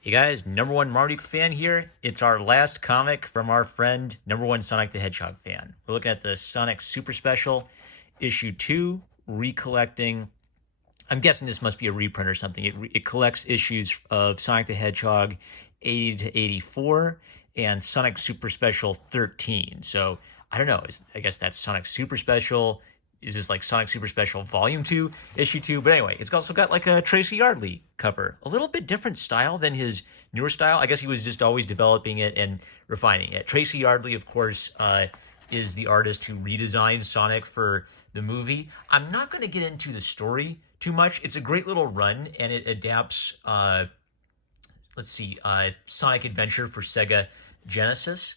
Hey guys, number one Marduk fan here. It's our last comic from our friend, number one Sonic the Hedgehog fan. We're looking at the Sonic Super Special, issue 2, recollecting. I'm guessing this must be a reprint or something. It collects issues of Sonic the Hedgehog 80 to 84 and Sonic Super Special 13. So I don't know. I guess that's Sonic Super Special. Is this like Sonic Super Special Volume 2, Issue 2? But anyway, it's also got like a Tracy Yardley cover. A little bit different style than his newer style. I guess he was just always developing it and refining it. Tracy Yardley, of course, is the artist who redesigned Sonic for the movie. I'm not going to get into the story too much. It's a great little run, and it adapts, Sonic Adventure for Sega Genesis.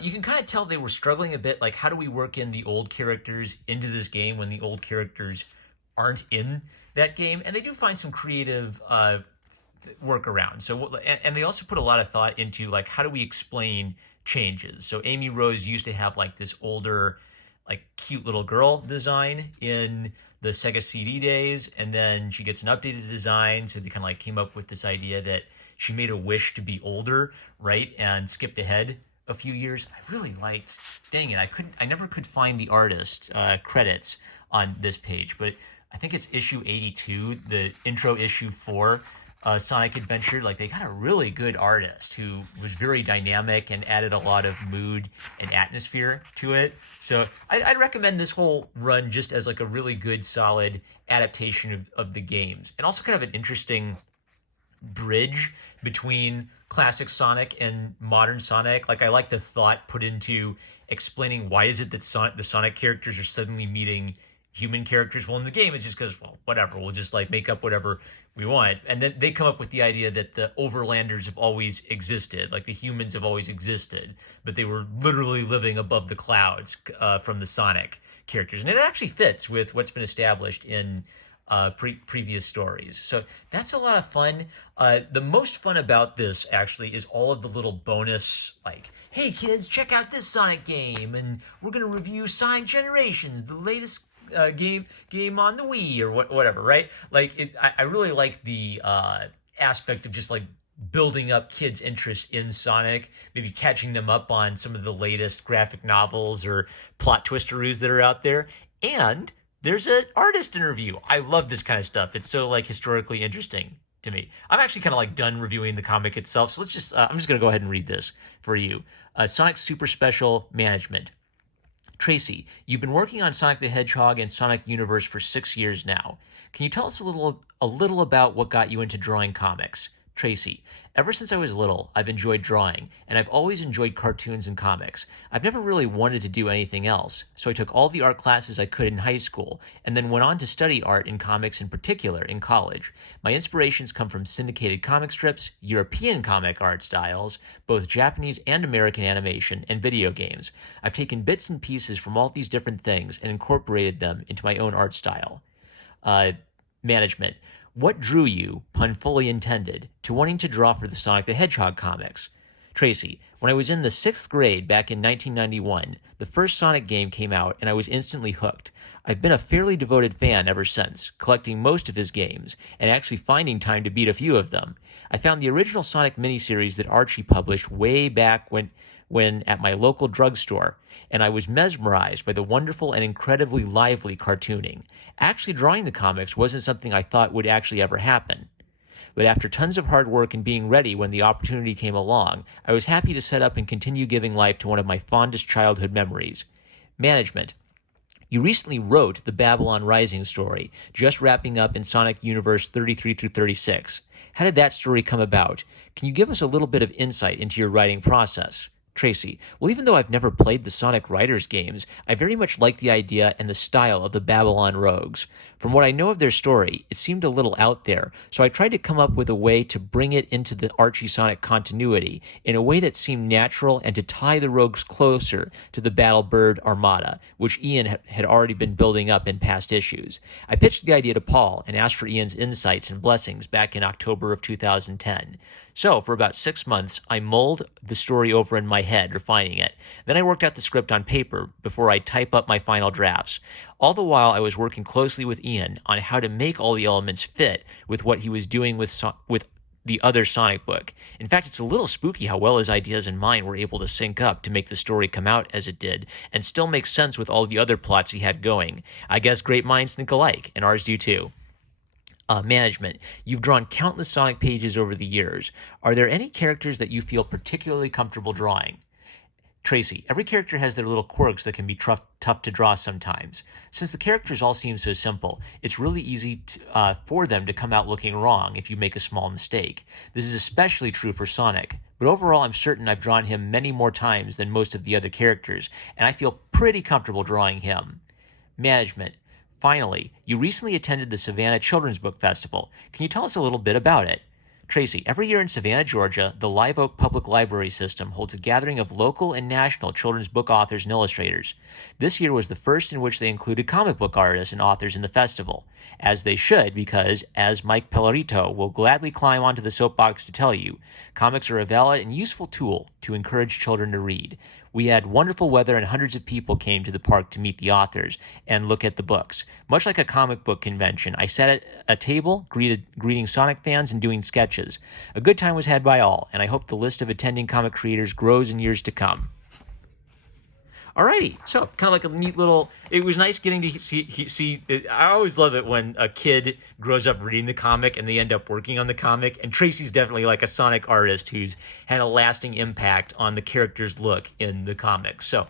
You can kind of tell they were struggling a bit. Like, how do we work in the old characters into this game when the old characters aren't in that game? And they do find some creative workarounds. And they also put a lot of thought into, like, how do we explain changes? So Amy Rose used to have like this older, like, cute little girl design in the Sega CD days, and then she gets an updated design. So they kind of like came up with this idea that she made a wish to be older, right, and skipped ahead a few years. I really liked. Dang it, I never could find the artist credits on this page, but I think it's issue 82, the intro issue for Sonic Adventure. Like, they got a really good artist who was very dynamic and added a lot of mood and atmosphere to it. So I'd recommend this whole run just as like a really good, solid adaptation of the games, and also kind of an interesting bridge between classic Sonic and modern Sonic. Like, I like the thought put into explaining why is it that the Sonic characters are suddenly meeting human characters. Well, in the game, it's just because, well, whatever. We'll just like make up whatever we want. And then they come up with the idea that the Overlanders have always existed, like the humans have always existed, but they were literally living above the clouds from the Sonic characters. And it actually fits with what's been established in previous stories. So that's a lot of fun. The most fun about this actually is all of the little bonus, like, hey kids, check out this Sonic game, and we're gonna review Sonic Generations, the latest game on the Wii, or whatever, right? Like, I really like the aspect of just like building up kids' interest in Sonic, maybe catching them up on some of the latest graphic novels or plot twisteroos that are out there. And there's an artist interview. I love this kind of stuff. It's so like historically interesting to me. I'm actually kind of like done reviewing the comic itself, so let's just I'm just gonna go ahead and read this for you. Sonic Super Special Management. Tracy, you've been working on Sonic the Hedgehog and Sonic Universe for 6 years now. Can you tell us a little about what got you into drawing comics? Tracy, ever since I was little, I've enjoyed drawing, and I've always enjoyed cartoons and comics. I've never really wanted to do anything else, so I took all the art classes I could in high school, and then went on to study art and comics in particular in college. My inspirations come from syndicated comic strips, European comic art styles, both Japanese and American animation, and video games. I've taken bits and pieces from all these different things and incorporated them into my own art style. Management. What drew you, pun fully intended, to wanting to draw for the Sonic the Hedgehog comics? Tracy, when I was in the 6th grade back in 1991, the first Sonic game came out and I was instantly hooked. I've been a fairly devoted fan ever since, collecting most of his games, and actually finding time to beat a few of them. I found the original Sonic miniseries that Archie published way back when at my local drugstore, and I was mesmerized by the wonderful and incredibly lively cartooning. Actually drawing the comics wasn't something I thought would actually ever happen. But after tons of hard work and being ready when the opportunity came along, I was happy to set up and continue giving life to one of my fondest childhood memories. Management. You recently wrote the Babylon Rising story, just wrapping up in Sonic Universe 33 through 36. How did that story come about? Can you give us a little bit of insight into your writing process? Tracy, well, even though I've never played the Sonic Riders games, I very much like the idea and the style of the Babylon Rogues. From what I know of their story, it seemed a little out there, so I tried to come up with a way to bring it into the Archie Sonic continuity in a way that seemed natural and to tie the Rogues closer to the Battlebird Armada, which Ian had already been building up in past issues. I pitched the idea to Paul and asked for Ian's insights and blessings back in October of 2010. So, for about 6 months, I mulled the story over in my head, refining it. Then I worked out the script on paper before I type up my final drafts. All the while, I was working closely with Ian on how to make all the elements fit with what he was doing with the other Sonic book. In fact, it's a little spooky how well his ideas and mine were able to sync up to make the story come out as it did, and still make sense with all the other plots he had going. I guess great minds think alike, and ours do too. Management. You've drawn countless Sonic pages over the years. Are there any characters that you feel particularly comfortable drawing? Tracy, every character has their little quirks that can be tough to draw sometimes. Since the characters all seem so simple, it's really easy for them to come out looking wrong if you make a small mistake. This is especially true for Sonic, but overall I'm certain I've drawn him many more times than most of the other characters, and I feel pretty comfortable drawing him. Management. Finally, you recently attended the Savannah Children's Book Festival. Can you tell us a little bit about it? Tracy, every year in Savannah, Georgia, the Live Oak Public Library System holds a gathering of local and national children's book authors and illustrators. This year was the first in which they included comic book artists and authors in the festival, as they should because, as Mike Pellerito will gladly climb onto the soapbox to tell you, comics are a valid and useful tool to encourage children to read. We had wonderful weather and hundreds of people came to the park to meet the authors and look at the books. Much like a comic book convention, I sat at a table, greeting Sonic fans and doing sketches. A good time was had by all, and I hope the list of attending comic creators grows in years to come. Alrighty, so kind of like a neat little. It was nice getting to see. I always love it when a kid grows up reading the comic and they end up working on the comic. And Tracy's definitely like a Sonic artist who's had a lasting impact on the character's look in the comic. So,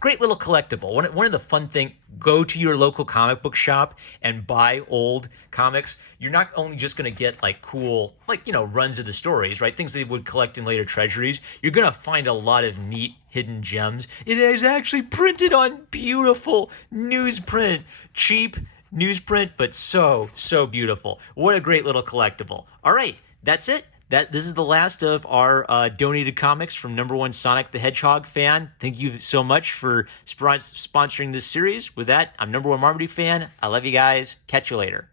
great little collectible. One of the fun things, go to your local comic book shop and buy old comics. You're not only just going to get like cool, runs of the stories, right? Things they would collect in later treasuries. You're going to find a lot of neat hidden gems. It is actually printed on beautiful newsprint, cheap newsprint, but so beautiful. What a great little collectible. All right, that's it. This is the last of our donated comics from #1 Sonic the Hedgehog fan. Thank you so much for sponsoring this series. With that, I'm #1 Marmaduke fan. I love you guys. Catch you later.